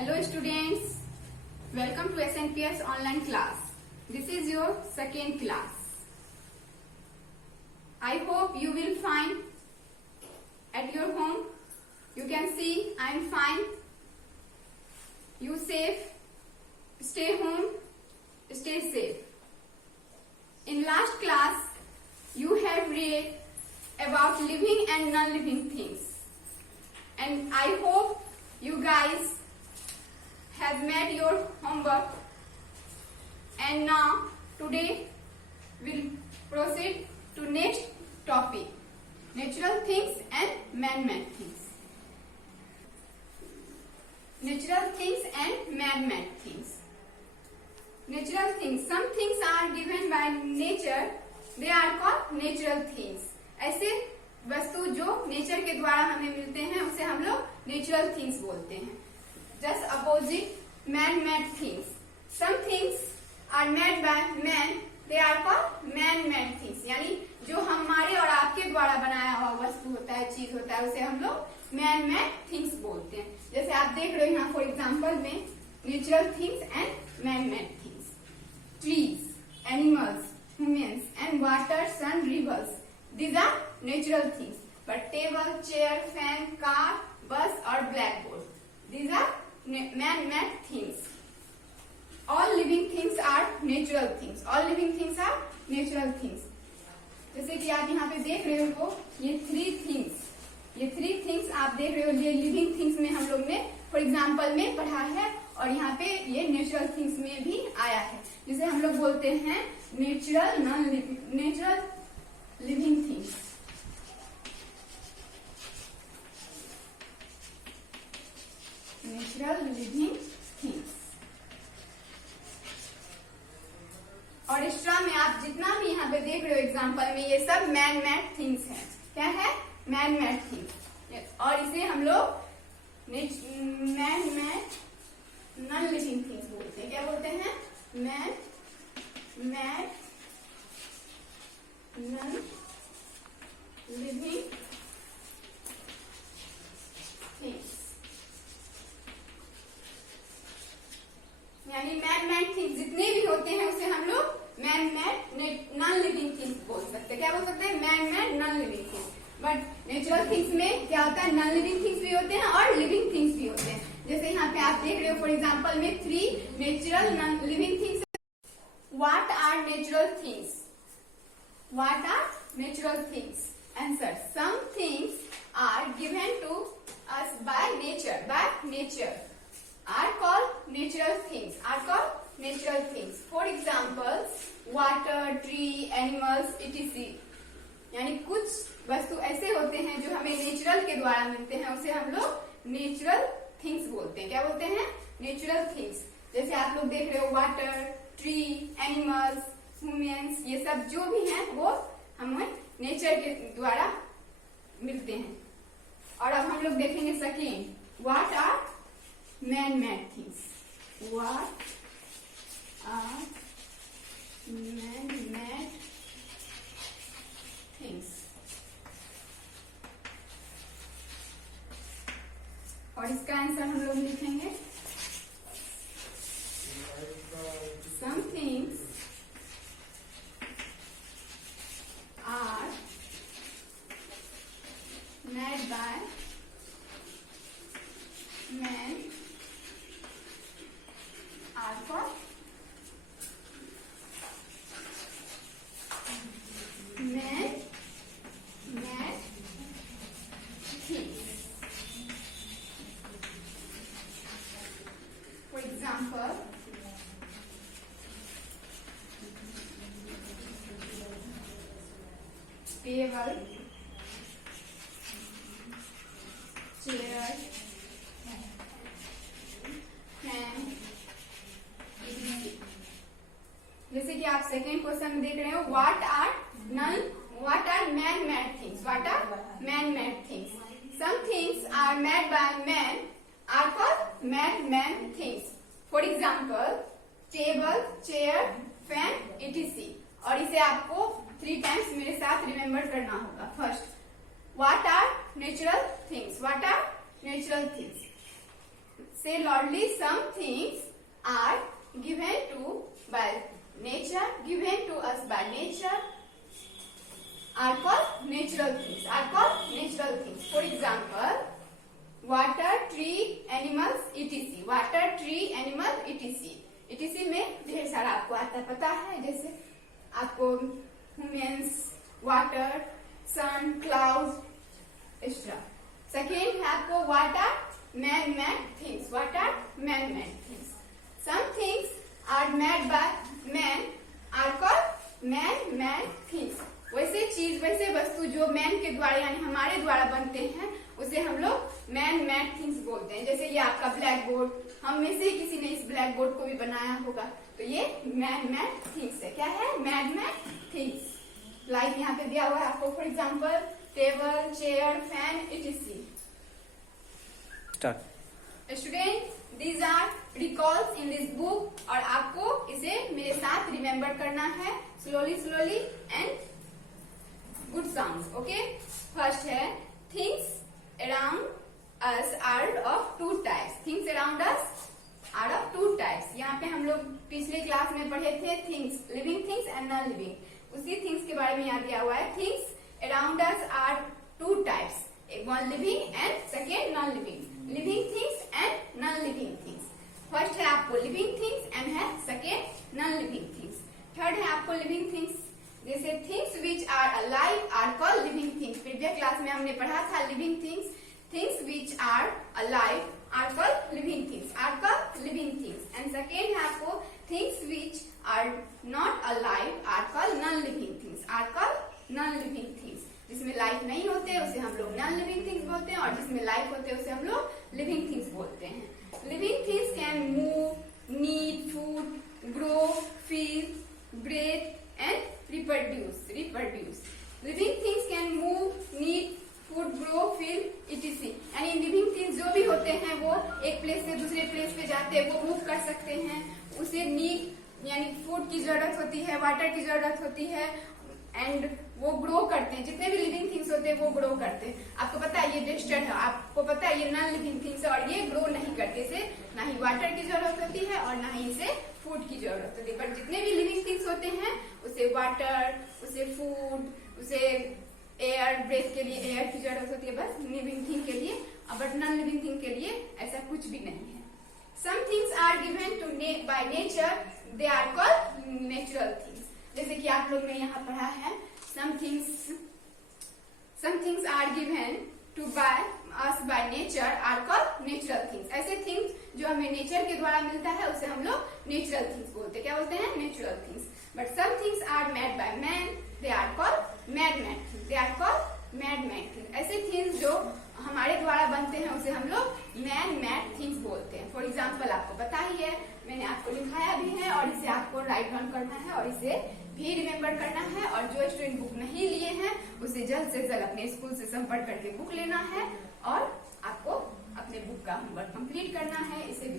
Hello students, welcome to SNPS online class. This is your second class. I hope you will find at your home. You can see I am fine. You safe. Stay home. Stay safe. In last class, you have read about living and non-living things. And I hope you guys have made your homework, and now today we'll proceed to next topic, natural things and man-made things. Natural things and man-made things. Natural things, some things are given by nature, they are called natural things. ऐसे वस्तु जो nature के द्वारा हमें मिलते हैं उसे हम लोग नेचुरल थिंग्स बोलते हैं. Just opposite man-made things. Some things are made by man. They are called man-made things. यानी जो हमारे और आपके द्वारा बनाया हुआ वस्तु होता है, चीज होता है, उसे हम लोग man-made things बोलते हैं. जैसे आप देख रहे हो यहाँ फॉर एग्जाम्पल में natural things and man-made things. Trees, animals, humans, and water, sun, rivers. These are natural things. But table, chair, fan, car, bus, or blackboard. These are man-made things. All living things are natural things. All living things are natural things. जैसे कि आप यहाँ पे देख रहे हो ये three things आप देख रहे हो, ये लिविंग थिंग्स में हम लोग ने फॉर एग्जाम्पल में पढ़ा है, और यहाँ पे ये नेचुरल थिंग्स में भी आया है, जिसे हम लोग बोलते हैं natural living things. Natural living things. और एक्स्ट्रा में आप जितना भी यहाँ पे देख रहे हो एग्जाम्पल में, ये सब मैन मेड थिंग्स हैं. क्या है? Man made things. और इसे हम लोग man made non living things बोलते हैं. क्या बोलते हैं? Man made non living things. यानी मैन मेड थिंग्स जितने भी होते हैं उसे हम लोग man made non living things बोल सकते हैं. क्या बोल सकते हैं? Man made non living things. But natural things में क्या होता है? नॉन लिविंग थिंग्स भी होते हैं और लिविंग थिंग्स भी होते हैं. जैसे यहाँ पे आप देख रहे हो फॉर एग्जाम्पल में 3 natural non living things. What are natural things? What are natural things? Answer: some things are given to us by nature are called natural things. For example, water, tree, animals, etc. यानी कुछ वस्तु ऐसे होते हैं जो हमें natural के द्वारा मिलते हैं, उसे हम लोग नेचुरल थिंग्स बोलते हैं. क्या बोलते हैं? Natural things. जैसे आप लोग देख रहे हो वाटर, ट्री, एनिमल्स, ह्यूमंस, ये सब जो भी हैं वो हमें नेचर के द्वारा मिलते हैं. और अब हम लोग देखेंगे second, what are man-made things. What are man-made things? और इसका आंसर हम लोग लिखेंगे some things are made by man. For example, table, chair, fan. जैसे कि आप सेकेंड क्वेश्चन में देख रहे हो, what are man made things. What are man made things? Some things are made by man are called man things. For example table, chair, fan, etc. और इसे आपको 3 टाइम्स मेरे साथ रिमेम्बर करना होगा. First, what are natural things. What are natural things? Say loudly, some things are given to by nature, given to us by nature, are called natural things. Are called natural things. For example, water, tree, animals, etc. Water, tree, animal, etc. etc में ढेर सारा आपको आता पता है, जैसे आपको humans, water, sun, cloud extra. Second है आपको what are man made things. What are man made things. Some things are made by man are called man made things. वैसे चीज, वैसे वस्तु जो मैन के द्वारा यानी हमारे द्वारा बनते हैं उसे हम लोग मैन मेड थिंग्स बोलते हैं. जैसे ये आपका ब्लैक बोर्ड, हम में से किसी ने इस ब्लैक बोर्ड को भी बनाया होगा, तो ये मैन मेड थिंग्स है. क्या है? Man made things. लाइक यहाँ पे दिया हुआ है आपको, for example table, chair, fan, etc. Student, these are recalls in this book और आपको इसे मेरे साथ रिमेम्बर करना है slowly and good sounds. Okay? First है things around us are of two types. Things around us are of two types. यहाँ पे हम लोग पिछले क्लास में पढ़े थे things, living things and non living. उसी things के बारे में यहाँ दिया हुआ है. Things around us are two types. One living and second non living. Living things and non living things. First है आपको living things and है second non living things. Third है आपको living things. जैसे things which are alive are called living things. Previous class में हमने पढ़ा था living things. Things which are alive are called living things. Are called living things. And second है आपको things which are not alive are called non-living things. Are called non-living things. जिसमें life नहीं होते उसे हम लोग नॉन लिविंग थिंग्स बोलते हैं और जिसमें लाइफ होते हैं उसे हम लोग लिविंग थिंग्स बोलते हैं. Living things can move, need food, grow, feel, breathe and reproduce. Living things can move, need food, grow, feel, etc. यानी लिविंग थिंग्स जो भी होते हैं वो एक प्लेस से दूसरे प्लेस पे जाते हैं, वो मूव कर सकते हैं. उसे नीड यानी फूड की जरूरत होती है, वाटर की जरूरत होती है एंड वो ग्रो करते हैं. जितने भी लिविंग थिंग्स होते हैं वो ग्रो करते हैं. आपको पता है ये डिस्टेंट है, आपको पता है ये नॉन लिविंग थिंग्स है और ये ग्रो नहीं करते. इसे ना ही वाटर की जरूरत होती है और ना ही इसे फूड की जरूरत होती है. पर जितने भी लिविंग थिंग्स होते हैं उसे वाटर, उसे फूड, उसे एयर, ब्रेथ के लिए एयर की जरूरत होती है बस लिविंग थिंग के लिए. बट नॉन लिविंग थिंग के लिए ऐसा कुछ भी नहीं है. Some things are given to by nature, they are called natural things. जैसे कि आप लोग ने यहाँ पढ़ा है some things are given to by us by nature are called natural things. ऐसे things जो हमें नेचर के द्वारा मिलता है उसे हम लोग नेचुरल थिंग्स बोलते हैं. क्या बोलते हैं? Natural things. But some things are made by man, they are called man-made things. They are called man-made things. ऐसे things जो हमारे द्वारा बनते हैं उसे हम लोग man-made things बोलते हैं. फॉर एग्जाम्पल आपको पता ही है, मैंने आपको लिखाया भी है और इसे आपको राइट डाउन करना है और इसे भी रिमेम्बर करना है. और जो स्टूडेंट बुक नहीं लिए हैं उसे जल्द से जल्द अपने स्कूल से संपर्क करके बुक लेना है और आपको अपने बुक का होमवर्क कंप्लीट करना है. इसे भी